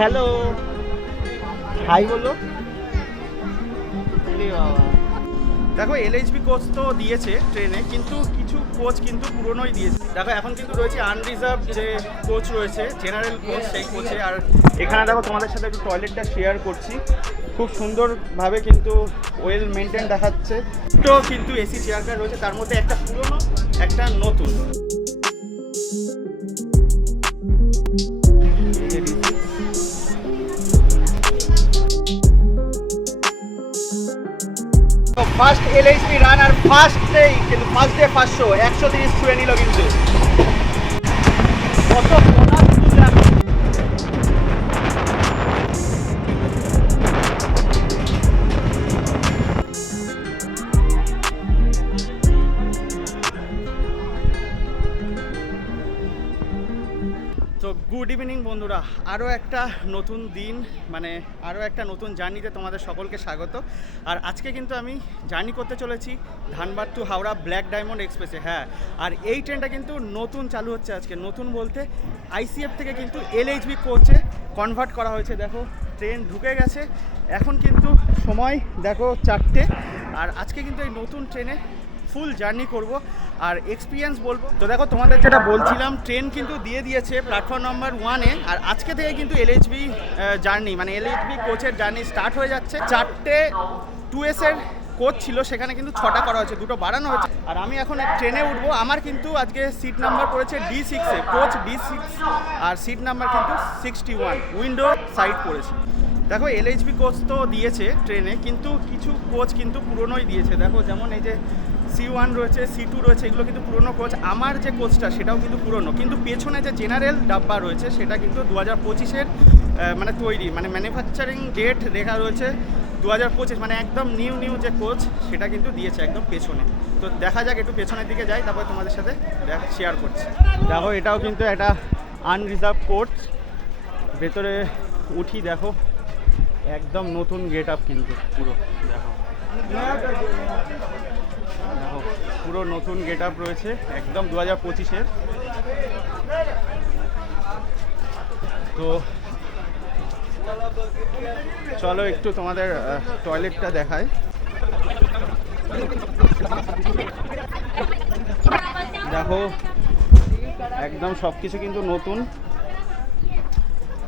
Hello hello, high বলো। দেখো LHB coach তো দিয়েছে ট্রেনে, কিন্তু কিছু কোচ কিন্তু পুরনোই দিয়েছে। দেখো এখন কিন্তু রয়েছে আনরিজার্ভ যে কোচ রয়েছে, জেনারেল কোচ, সেই কোচে। আর এখানে দেখো তোমাদের সাথে একটু টয়লেটটা শেয়ার করছি। খুব সুন্দরভাবে কিন্তু ওয়েল মেনটেন দেখাচ্ছে। দুটো কিন্তু এসি চেয়ার কার রয়েছে, তার মধ্যে একটা পুরনো একটা নতুন। ফার্স্ট এলএইচবি রানার ফার্স্টেই কিন্তু ফার্স্ট ডে 130 ছুঁয়ে নিল কিন্তু। কত তো গুড ইভিনিং বন্ধুরা, আরও একটা নতুন দিন, মানে আরও একটা নতুন জার্নিতে তোমাদের সকলকে স্বাগত। আর আজকে কিন্তু আমি জার্নি করতে চলেছি Dhanbad to Howrah black diamond এক্সপ্রেসে। হ্যাঁ, আর এই ট্রেনটা কিন্তু নতুন চালু হচ্ছে আজকে। নতুন বলতে আইসিএফ থেকে কিন্তু এলএইচবি কোচে কনভার্ট করা হয়েছে। দেখো ট্রেন ঢুকে গেছে, এখন কিন্তু সময় দেখো 4টে। আর আজকে কিন্তু এই নতুন ট্রেনে ফুল জার্নি করব আর এক্সপিরিয়েন্স বলবো। তো দেখো তোমাদের যেটা বলছিলাম, ট্রেন কিন্তু দিয়ে দিয়েছে প্ল্যাটফর্ম নাম্বার 1-এ। আর আজকে থেকে কিন্তু এলএইচবি জার্নি, মানে এলএইচবি কোচের জার্নি স্টার্ট হয়ে যাচ্ছে। 4টে 2S এর কোচ ছিল, সেখানে কিন্তু 6টা করা হয়েছে, 2টো বাড়ানো হয়েছে। আর আমি এখন ট্রেনে উঠবো। আমার কিন্তু আজকে সিট নাম্বার পড়েছে D6-এ, কোচ D6, আর সিট নাম্বার কিন্তু 61, উইন্ডো সাইড পড়েছে। দেখো এলএইচবি কোচ তো দিয়েছে ট্রেনে, কিন্তু কিছু কোচ কিন্তু পুরনোই দিয়েছে। দেখো যেমন এই যে C1 রয়েছে, C2 রয়েছে, এগুলো কিন্তু পুরনো কোচ। আমার যে কোচটা সেটাও কিন্তু পুরনো, কিন্তু পেছনে যে জেনারেল ডাব্বা রয়েছে সেটা কিন্তু 2025-এর মানে তৈরি, মানে ম্যানুফ্যাকচারিং ডেট লেখা রয়েছে 2025, মানে একদম নিউ যে কোচ সেটা কিন্তু দিয়েছে একদম পেছনে। তো দেখা যাক, একটু পেছনের দিকে যাই, তারপর তোমাদের সাথে শেয়ার করছি। দেখো এটাও কিন্তু একটা আনরিজার্ভ কোচ। ভেতরে উঠি, দেখো একদম নতুন গেট আপ কিন্তু পুরো। দেখো পুরো নতুন গেট আপ রয়েছে একদম 2025-এর। তো চলো একটু তোমাদের টয়লেটটা দেখায়। দেখো একদম সব কিছু কিন্তু নতুন।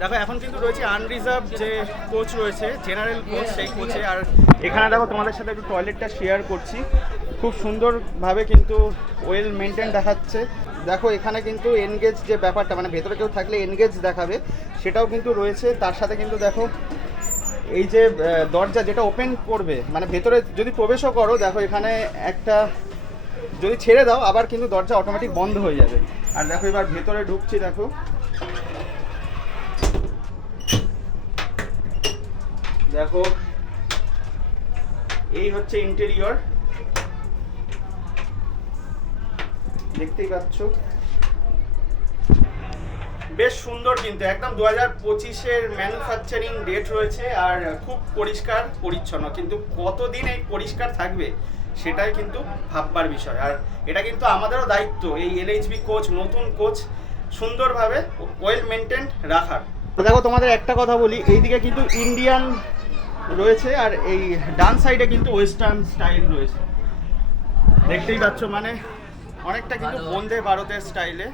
দেখো এখন কিন্তু রয়েছে আনরিজার্ভ যে কোচ রয়েছে, জেনারেল কোচ, সেই কোচে। আর এখানে দেখো তোমাদের সাথে একটু টয়লেটটা শেয়ার করছি। খুব সুন্দরভাবে কিন্তু ওয়েল মেনটেন দেখাচ্ছে। দেখো এখানে কিন্তু এনগেজ যে ব্যাপারটা, মানে ভেতরে কেউ থাকলে এনগেজ দেখাবে, সেটাও কিন্তু রয়েছে। তার সাথে কিন্তু দেখো এই যে দরজা যেটা ওপেন করবে, মানে ভেতরে যদি প্রবেশও করো, দেখো এখানে একটা যদি ছেড়ে দাও আবার কিন্তু দরজা অটোমেটিক বন্ধ হয়ে যাবে। আর দেখো এবার ভেতরে ঢুকছি, দেখো দেখো এই হচ্ছে ইন্টেরিয়র, দেখতেই পাচ্ছ। বেশ সুন্দর কিন্তু, একদম 2025-এর ম্যানুফ্যাকচারিং ডেট রয়েছে। আর খুব পরিষ্কার পরিচ্ছন্ন, কিন্তু কতদিন এই পরিষ্কার থাকবে সেটাই কিন্তু ভাববার বিষয়। আর এটা কিন্তু আমাদেরও দায়িত্ব, এই এলএইচবি কোচ, নতুন কোচ সুন্দরভাবে ওয়েল মেনটেন রাখার। দেখো তোমাদের একটা কথা বলি, এইদিকে কিন্তু ইন্ডিয়ান রয়েছে আর এই ডান সাইডে কিন্তু ওয়েস্টার্ন স্টাইল রয়েছে, দেখতেই পাচ্ছ। মানে অনেকটা কিন্তু বন্দে ভারতের স্টাইলে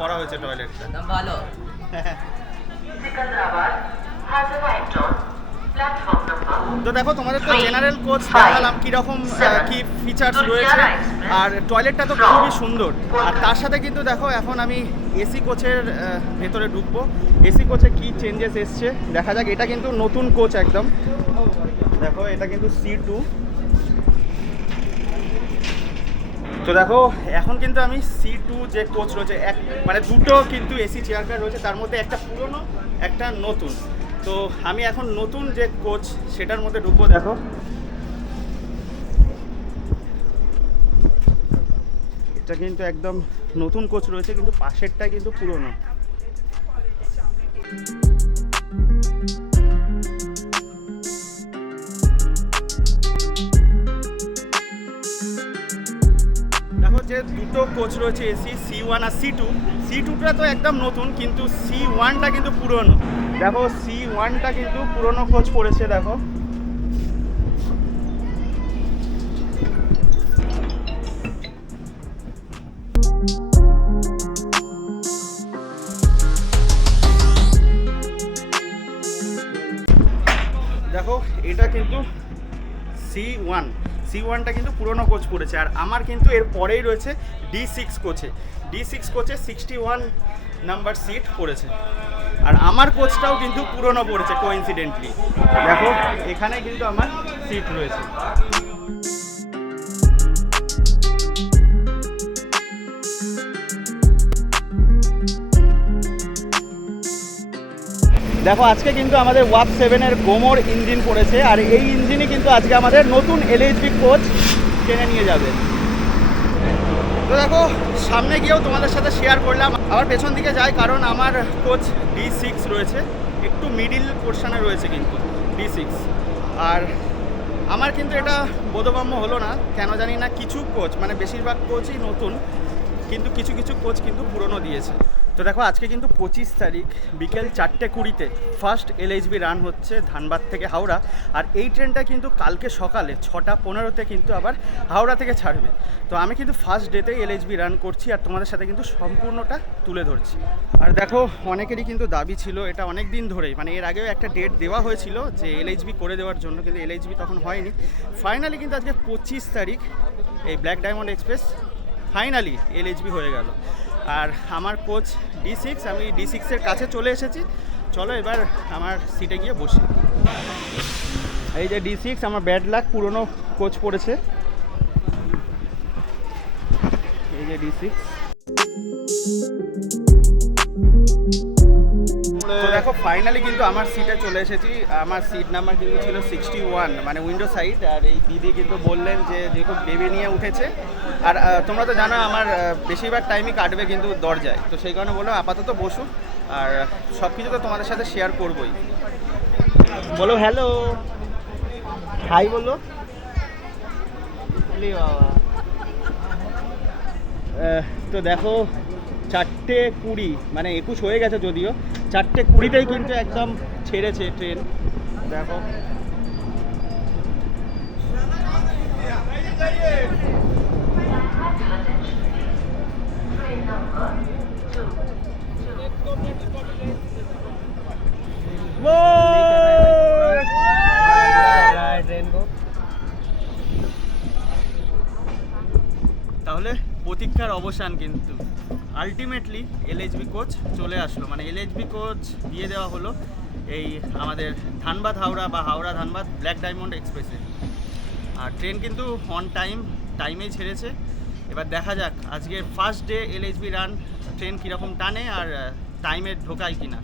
করা হয়েছে টয়লেটটা। ভালো। তো দেখো তোমাদের তো জেনারেল কোচ দেখালাম কীরকম কি ফিচার্স রয়েছে, আর টয়লেটটা তো খুবই সুন্দর। আর তার সাথে কিন্তু দেখো এখন আমি এসি কোচের ভেতরে ঢুকবো। এসি কোচে কি চেঞ্জেস এসছে দেখা যাক। এটা কিন্তু নতুন কোচ একদম। দেখো এটা কিন্তু C2। তো দেখো এখন কিন্তু আমি C2 যে কোচ রয়েছে, মানে দুটো কিন্তু এসি চেয়ার কার রয়েছে, তার মধ্যে একটা পুরনো একটা নতুন। তো আমি এখন নতুন যে কোচ সেটার মধ্যে ঢুকবো। দেখো এটা কিন্তু একদম নতুন কোচ রয়েছে, কিন্তু পাশেরটা কিন্তু পুরনো। দেখো যে দুটো কোচ রয়েছে এসি, C1 আর C2। C2টা তো একদম নতুন, কিন্তু C1টা কিন্তু পুরনো। দেখো C1টা কিন্তু পুরনো কোচ পড়েছে, দেখো। দেখো এটা কিন্তু C1টা কিন্তু পুরনো কোচ পড়েছে। আর আমার কিন্তু এর পরেই রয়েছে D6 কোচে। D6 কোচে 61 নাম্বার সিট পড়েছে। আর আমার কোচটাও কিন্তু পুরনো পড়েছে কোইন্সিডেন্টলি। দেখো এখানে কিন্তু আমার সিট রয়েছে। দেখো আজকে কিন্তু আমাদের ওয়াক 7-এর গোমর ইঞ্জিন পড়েছে। আর এই ইঞ্জিনই কিন্তু আজকে আমাদের নতুন LHB কোচ টেনে নিয়ে যাবে। তো দেখো সামনে গিয়েও তোমাদের সাথে শেয়ার করলাম। আবার পেছন দিকে যাই, কারণ আমার কোচ D6 রয়েছে, একটু মিডিল পোর্শনে রয়েছে কিন্তু D6। আর আমার কিন্তু এটা বোধগম্য হলো না, কেন জানি না। কিছু কোচ, মানে বেশিরভাগ কোচই নতুন, কিন্তু কিছু কিছু কোচ কিন্তু পুরনো দিয়েছে। তো দেখো আজকে কিন্তু 25 তারিখ বিকেল 4:20-তে ফার্স্ট LHB রান হচ্ছে ধানবাদ থেকে হাওড়া। আর এই ট্রেনটা কিন্তু কালকে সকালে 6:15-তে কিন্তু আবার হাওড়া থেকে ছাড়বে। তো আমি কিন্তু ফার্স্ট ডেতে LHB রান করছি আর তোমাদের সাথে কিন্তু সম্পূর্ণটা তুলে ধরছি। আর দেখো অনেকেরই কিন্তু দাবি ছিল এটা অনেক দিন ধরেই, মানে এর আগেও একটা ডেট দেওয়া হয়েছিল যে LHB করে দেওয়ার জন্য, কিন্তু LHB তখন হয়নি। ফাইনালি কিন্তু আজকে 25 তারিখ এই black diamond express finally LHB হয়ে গেল। আর আমার কোচ D6, আমি D6-এর কাছে চলে এসেছি। চলো এবার আমার সিটে গিয়ে বসি। এই যে D6, আমার ব্যাড লাক, পুরনো কোচ পড়েছে। এই যে D6। তো দেখো ফাইনালি কিন্তু আমার সিটে চলে এসেছি। আমার সিট নাম্বার কিন্তু ছিল 61, মানে উইন্ডো সাইড। আর এই দিদি কিন্তু বললেন যে যেহেতু বেবি নিয়ে উঠেছে, আর তোমরা তো জানো আমার বেশিরভাগ টাইমই কাটবে কিন্তু দরজায়, তো সেই কারণে বললাম আপাতত বসুন। আর সব কিছু তো তোমাদের সাথে শেয়ার করবোই। বলো হ্যালো, হাই বলো। বাবা তো দেখো 4:20, মানে 21 হয়ে গেছে যদিও, 4:20-তেই কিন্তু একদম ছেড়েছে ট্রেন। দেখো তাহলে প্রতীক্ষার অবসান কিন্তু আলটিমেটলি LHB কোচ চলে আসলো, মানে LHB কোচ দিয়ে দেওয়া হলো এই আমাদের ধানবাদ হাওড়া বা হাওড়া ধানবাদ ব্ল্যাক ডায়মন্ড এক্সপ্রেসে। আর ট্রেন কিন্তু অন টাইমেই ছেড়েছে। এবার দেখা যাক আজকে first day LHB run train কীরকম টানে আর টাইমে ঢোকায় কিনা।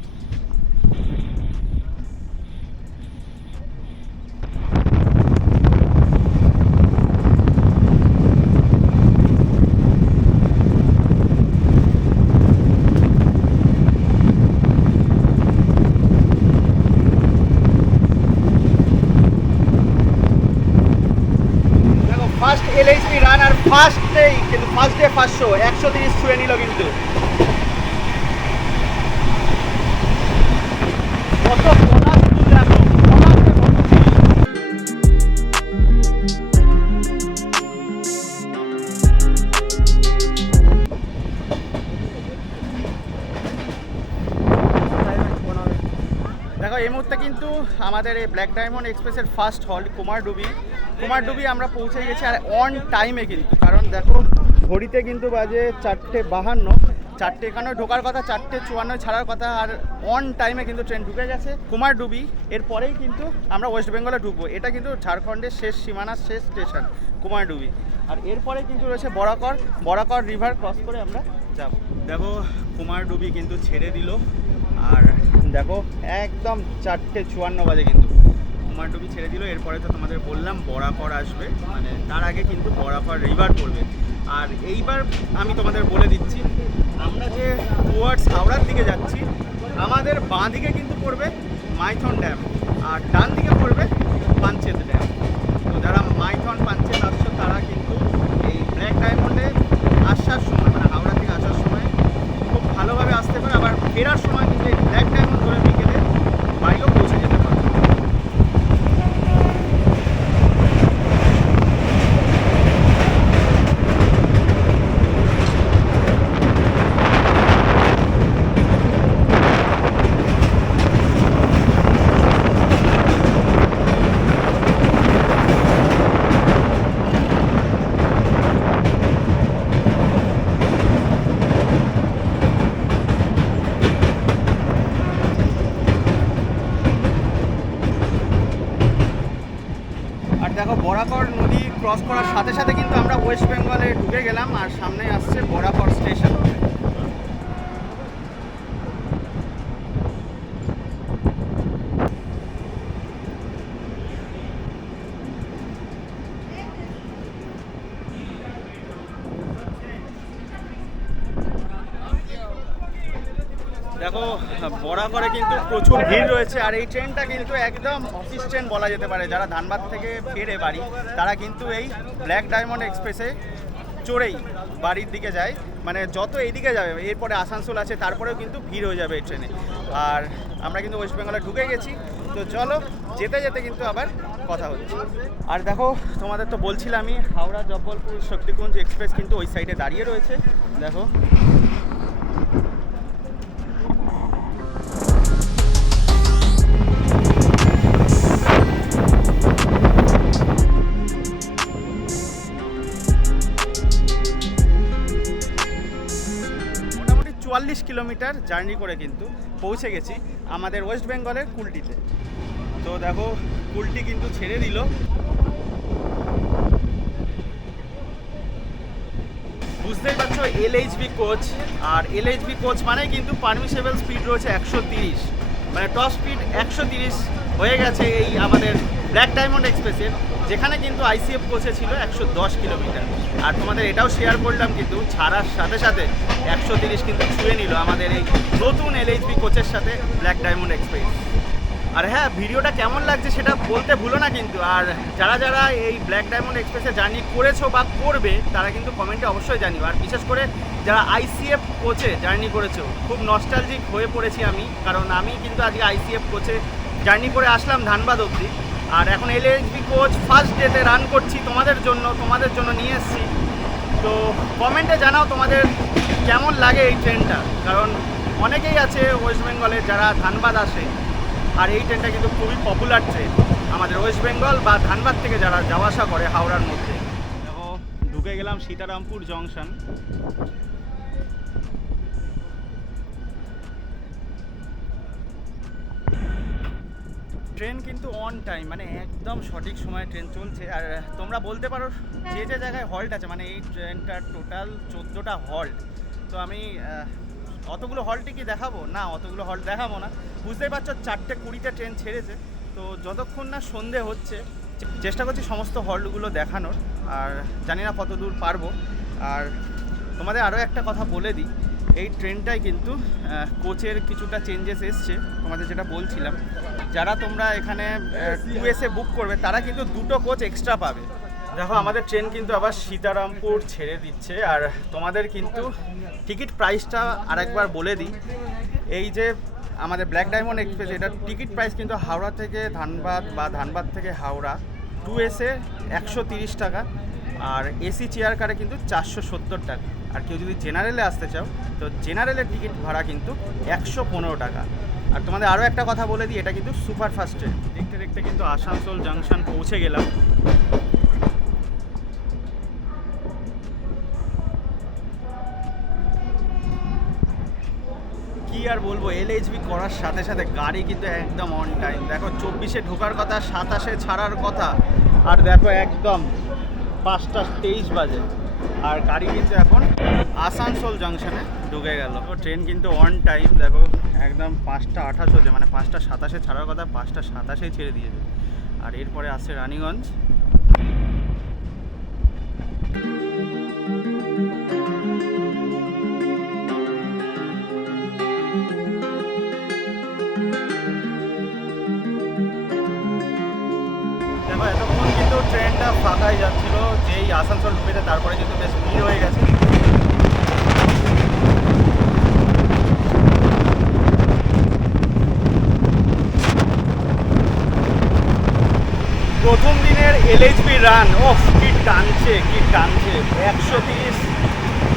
ফার্স্ট LHB রান, আর ফার্স্টেই কিন্তু ফার্স্ট ডে 130 ছুঁয়ে নিল কিন্তু। কত দেখো এই মুহূর্তে কিন্তু আমাদের এই ব্ল্যাক ডায়মন্ড এক্সপ্রেসের ফার্স্ট হল্ট কুমারডুবি আমরা পৌঁছে গেছি। আর অন টাইমে কিন্তু, কারণ দেখো ঘড়িতে কিন্তু বাজে 4:52, 4:51 ঢোকার কথা, 4:54 ছাড়ার কথা। আর অন টাইমে কিন্তু ট্রেন ঢুকে গেছে কুমারডুবি। এরপরেই কিন্তু আমরা ওয়েস্ট বেঙ্গলে ঢুকবো। এটা কিন্তু ঝাড়খণ্ডের শেষ সীমানার শেষ স্টেশন কুমারডুবি। আর এরপরে কিন্তু রয়েছে বরাকর রিভার ক্রস করে আমরা যাব। দেখো কুমারডুবি কিন্তু ছেড়ে দিল। আর দেখো একদম 4:54 বাজে কিন্তু কুমারডুবি ছেড়ে দিল। এরপরে তো তোমাদের বললাম বরাকর আসবে, মানে তার আগে কিন্তু বরাকর রিভার পড়বে। আর এইবার আমি তোমাদের বলে দিচ্ছি, আমরা যে টুয়ার্ডস হাওড়ার দিকে যাচ্ছি, আমাদের বাঁ দিকে কিন্তু পড়বে মাইথন ড্যাম, আর ডান দিকে পড়বে পাঞ্চেত ড্যাম। তো যারা মাইথন পাঞ্চেত আসছো তারা কিন্তু এই ব্ল্যাক ডায়মন্ডে বরাকর নদী ক্রস করার সাথে সাথে কিন্তু আমরা ওয়েস্ট বেঙ্গলে ঢুকে গেলাম, আর সামনে আসছে বরাকর স্টেশন। দেখো বরাকরে কিন্তু প্রচুর ভিড় রয়েছে, আর এই ট্রেনটা কিন্তু একদম অফিস ট্রেন বলা যেতে পারে। যারা ধানবাদ থেকে ফেরে বাড়ি তারা কিন্তু এই ব্ল্যাক ডায়মন্ড এক্সপ্রেসে চড়েই বাড়ির দিকে যায়। মানে যত এইদিকে যাবে, এরপরে আসানসোল আছে, তারপরেও কিন্তু ভিড় হয়ে যাবে এই ট্রেনে। আর আমরা কিন্তু ওয়েস্ট বেঙ্গলে ঢুকে গেছি, তো চলো যেতে যেতে কিন্তু আবার কথা হচ্ছে। আর দেখো তোমাদের তো বলছিলামই, হাওড়া জব্বলপুর শক্তিকুঞ্জ এক্সপ্রেস কিন্তু ওই সাইডে দাঁড়িয়ে রয়েছে। দেখো মোটামুটি 44 কিলোমিটার জার্নি করে কিন্তু পৌঁছে গেছি আমাদের ওয়েস্ট বেঙ্গলের কুলটিতে। তো দেখো কুলটি কিন্তু ছেড়ে দিল। বুঝতেই পারছো এলএইচবি কোচ, আর এলএইচবি কোচ মানে কিন্তু পারমিসেবল স্পিড রয়েছে 130, মানে টপ স্পিড 130 হয়ে গেছে এই আমাদের ব্ল্যাক ডায়মন্ড এক্সপ্রেসের, যেখানে কিন্তু আইসিএফ কোচে ছিল 110 কিলোমিটার। আর তোমাদের এটাও শেয়ার করলাম কিন্তু ছাড়ার সাথে সাথে 130 কিন্তু ছুঁয়ে নিল আমাদের এই নতুন এলএইচবি কোচের সাথে ব্ল্যাক ডায়মন্ড এক্সপ্রেস। আর হ্যাঁ, ভিডিওটা কেমন লাগছে সেটা বলতে ভুলো না কিন্তু। আর যারা যারা এই ব্ল্যাক ডায়মন্ড এক্সপ্রেসে জার্নি করেছো বা করবে তারা কিন্তু কমেন্টে অবশ্যই জানিও। আর বিশেষ করে যারা আইসিএফ কোচে জার্নি করেছো, খুব নস্টালজিক হয়ে পড়েছি আমি, কারণ আমি কিন্তু আজকে আইসিএফ কোচে জার্নি করে আসলাম ধানবাদ অবধি। আর এখন এলএইচবি কোচ ফার্স্ট ডেতে রান করছি তোমাদের জন্য নিয়ে এসেছি। তো কমেন্টে জানাও তোমাদের কেমন লাগে এই ট্রেনটা, কারণ অনেকেই আছে ওয়েস্ট বেঙ্গলে যারা ধানবাদ আসে, আর এই ট্রেনটা কিন্তু খুবই পপুলার ট্রেন আমাদের ওয়েস্ট বেঙ্গল বা ধানবাদ থেকে যারা যাওয়া আসা করে হাওড়ার মধ্যে। দেখো ঢুকে গেলাম সীতারামপুর জংশন। ট্রেন কিন্তু অন টাইম, মানে একদম সঠিক সময়ে ট্রেন চলছে। আর তোমরা বলতে পারো যে যে জায়গায় হল্ট আছে, মানে এই ট্রেনটার টোটাল 14টা হল্ট। তো আমি অতগুলো হল্টে কি দেখাবো? না, অতগুলো হল্ট দেখাবো না। বুঝতেই পারছো 4:20 ট্রেন ছেড়েছে, তো যতক্ষণ না সন্ধে হচ্ছে চেষ্টা করছি সমস্ত হল্টগুলো দেখানোর, আর জানি না কত দূর পারবো। আর তোমাদের আরও একটা কথা বলে দিই, এই ট্রেনটায় কিন্তু কোচের কিছুটা চেঞ্জেস এসছে। তোমাদের যেটা বলছিলাম, যারা তোমরা এখানে 2S বুক করবে তারা কিন্তু 2টো কোচ এক্সট্রা পাবে। দেখো আমাদের ট্রেন কিন্তু আবার সীতারামপুর ছেড়ে দিচ্ছে। আর তোমাদের কিন্তু টিকিট প্রাইসটা আরেকবার বলে দিই, এই যে আমাদের ব্ল্যাক ডায়মন্ড এক্সপ্রেস, এটার টিকিট প্রাইস কিন্তু হাওড়া থেকে ধানবাদ বা ধানবাদ থেকে হাওড়া 2S-এ 130 টাকা, আর এসি চেয়ার কারে কিন্তু 470 টাকা। আর কেউ যদি জেনারেলে আসতে চাও তো জেনারেলের টিকিট ভাড়া কিন্তু 115 টাকা। আর তোমাদের আরও একটা কথা বলে দিই, এটা কিন্তু সুপারফাস্ট ট্রেন। দেখতে দেখতে কিন্তু আসানসোল জাংশন পৌঁছে গেলাম। কি আর বলবো, এলএইচবি করার সাথে সাথে গাড়ি কিন্তু একদম অন টাইম। দেখো 24-এ ঢোকার কথা, 27-এ ছাড়ার কথা, আর দেখো একদম 5:23 বাজে, আর গাড়ি কিন্তু এখন আসানসোল জাংশনে ঢুকে গেল। ট্রেন কিন্তু অন টাইম, দেখো একদম 5:28 হচ্ছে, মানে 5:27-এ ছাড়ার কথা 5:27-এই ছেড়ে দিয়েছে। আর এরপরে আসছে রানীগঞ্জ। দেখো এতক্ষণ কিন্তু ট্রেনটা ফাঁকাই যাচ্ছিল, যেই আসানসোল ঢুকেছে তারপরে কিন্তু বেশ ভিড় হয়ে গেছে। প্রথম দিনের এলএইচবি রান, ওফ কি টানছে 130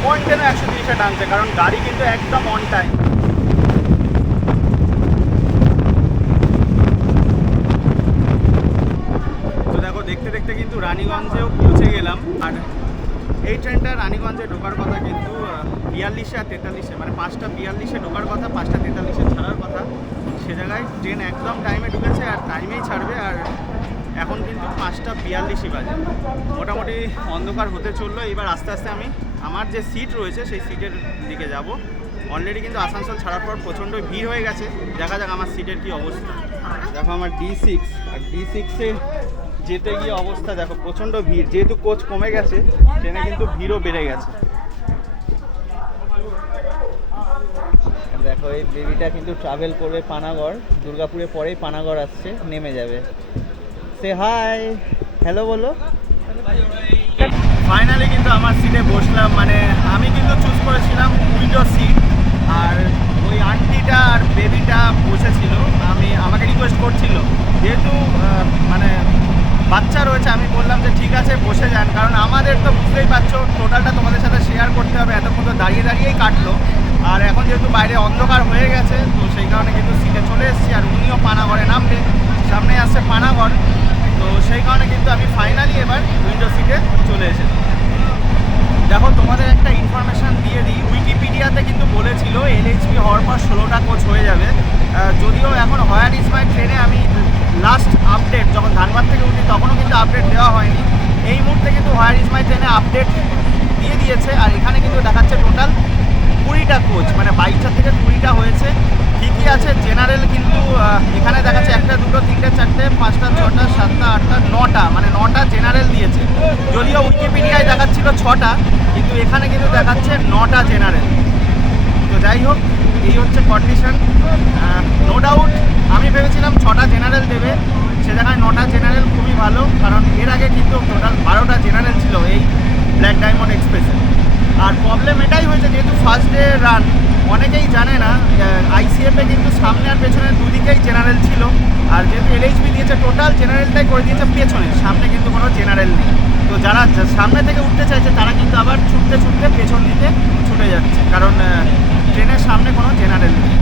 পয়েন্টে 130-এ টানছে, কারণ গাড়ি কিন্তু একদম অন টাইম। তো দেখো দেখতে দেখতে কিন্তু রানীগঞ্জেও পৌঁছে গেলাম। আর এই ট্রেনটা রানীগঞ্জে ঢোকার কথা কিন্তু 42-এ আর 43-এ, মানে 5:42-এ ঢোকার কথা, 5:43-এ ছাড়ার কথা। সে জায়গায় ট্রেন একদম টাইমে ঢুকেছে আর টাইমেই ছাড়বে। আর এখন কিন্তু 5:42 বাজে, মোটামুটি অন্ধকার হতে চললো। এবার আস্তে আস্তে আমি আমার যে সিট রয়েছে সেই সিটের দিকে যাব। অলরেডি কিন্তু আসানসোল ছাড়ার পর প্রচণ্ড ভিড় হয়ে গেছে, দেখা যাক আমার সিটের কি অবস্থা। দেখো আমার D6, আর D6-এ যেতে গিয়ে অবস্থা দেখো, প্রচণ্ড ভিড়। যেহেতু কোচ কমে গেছে, ট্রেনে কিন্তু ভিড়ও বেড়ে গেছে। দেখো এই বেবিটা কিন্তু ট্রাভেল করবে পানাগড়, দুর্গাপুরে পরেই পানাগড় আসছে, নেমে যাবে। সে হাই, হ্যালো বলো। ফাইনালি কিন্তু আমার সিটে বসলাম, মানে আমি কিন্তু চুজ করেছিলাম উইন্ডো সিট, আর ওই আন্টিটা আর বেবিটা বসেছিল। আমাকে রিকোয়েস্ট করছিল, যেহেতু মানে বাচ্চা রয়েছে, আমি বললাম যে ঠিক আছে বসে যান, কারণ আমাদের তো বুঝতেই পারছো টোটালটা তোমাদের সাথে শেয়ার করতে হবে, এতক্ষণ তো দাঁড়িয়ে দাঁড়িয়েই কাটলো। আর এখন যেহেতু বাইরে অন্ধকার হয়ে গেছে, তো সেই কারণে কিন্তু সিটে চলে এসেছি। আর উনিও পানাগড়ে নামবে, সামনে আসছে পানাগড়, তো সেই কারণে কিন্তু আমি ফাইনালি এবার উইন্ডো সিটে চলে এসেছি। দেখো তোমাদের একটা ইনফরমেশান দিয়ে দিই, উইকিপিডিয়াতে কিন্তু বলেছিল LHB হওয়ার পর 16টা কোচ হয়ে যাবে। যদিও এখন হোয়ার ইজ মাই ট্রেনে আমি লাস্ট আপডেট যখন ধানবাদ থেকে উঠি তখনও কিন্তু আপডেট দেওয়া হয়নি। এই মুহূর্তে কিন্তু হোয়ার ইজ মাই ট্রেনে আপডেট দিয়ে দিয়েছে, আর এখানে কিন্তু দেখাচ্ছে টোটাল 20টা কোচ, মানে 22টা থেকে 20টা হয়েছে। ঠিকই আছে, জেনারেল কিন্তু এখানে দেখাচ্ছে 1টা 2টো 3টে 4টে 5টা 6টা 7টা 8টা 9টা, মানে 9টা জেনারেল দিয়েছে। যদিও উইকিপিডিয়ায় দেখাচ্ছিল 6টা, কিন্তু এখানে কিন্তু দেখাচ্ছে 9টা জেনারেল। তো যাই হোক, এই হচ্ছে কন্ডিশন। নো ডাউট আমি ভেবেছিলাম 6টা জেনারেল দেবে, সে জায়গায় 9টা জেনারেল খুবই ভালো, কারণ এর আগে কিন্তু টোটাল 12টা জেনারেল ছিল এই ব্ল্যাক ডায়মন্ড এক্সপ্রেসে। আর প্রবলেম এটাই হয়েছে, যেহেতু ফার্স্ট ডে রান, অনেকেই জানে না ICF-এ কিন্তু সামনে আর পেছনে দুদিকেই জেনারেল ছিল, আর যেহেতু LHB দিয়েছে টোটাল জেনারেলটাই করে দিয়েছে পেছনে, সামনে কিন্তু কোনো জেনারেল নেই। তো যারা সামনে থেকে উঠতে চাইছে তারা কিন্তু আবার ছুটতে ছুটতে পেছন দিকে ছুটে যাচ্ছে, কারণ ট্রেনের সামনে কোনো জেনারেল নেই।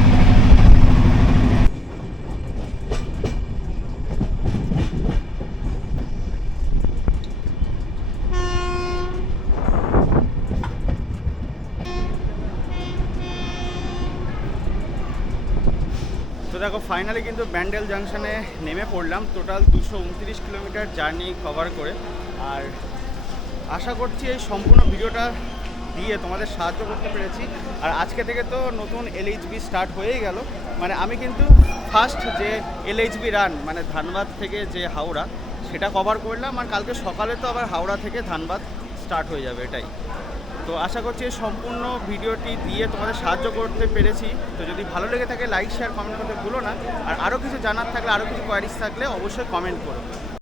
তো দেখো ফাইনালি কিন্তু ব্যান্ডেল জাংশনে নেমে পড়লাম, টোটাল 229 কিলোমিটার জার্নি কভার করে। আর আশা করছি এই সম্পূর্ণ ভিডিওটা দিয়ে তোমাদের সাহায্য করতে পেরেছি। আর আজকে থেকে তো নতুন LHB স্টার্ট হয়েই গেল, মানে আমি কিন্তু ফার্স্ট যে LHB রান মানে ধানবাদ থেকে যে হাওড়া সেটা কভার করলাম, আর কালকে সকালে তো আবার হাওড়া থেকে ধানবাদ স্টার্ট হয়ে যাবে, এটাই। তো আশা করছি এই সম্পূর্ণ ভিডিওটি দিয়ে তোমাদের সাহায্য করতে পেরেছি। তো যদি ভালো লেগে থাকে লাইক শেয়ার কমেন্ট করতে ভুলো না, আর আরও কিছু জানার থাকলে, আরও কিছু কোয়ারিজ থাকলে অবশ্যই কমেন্ট করো।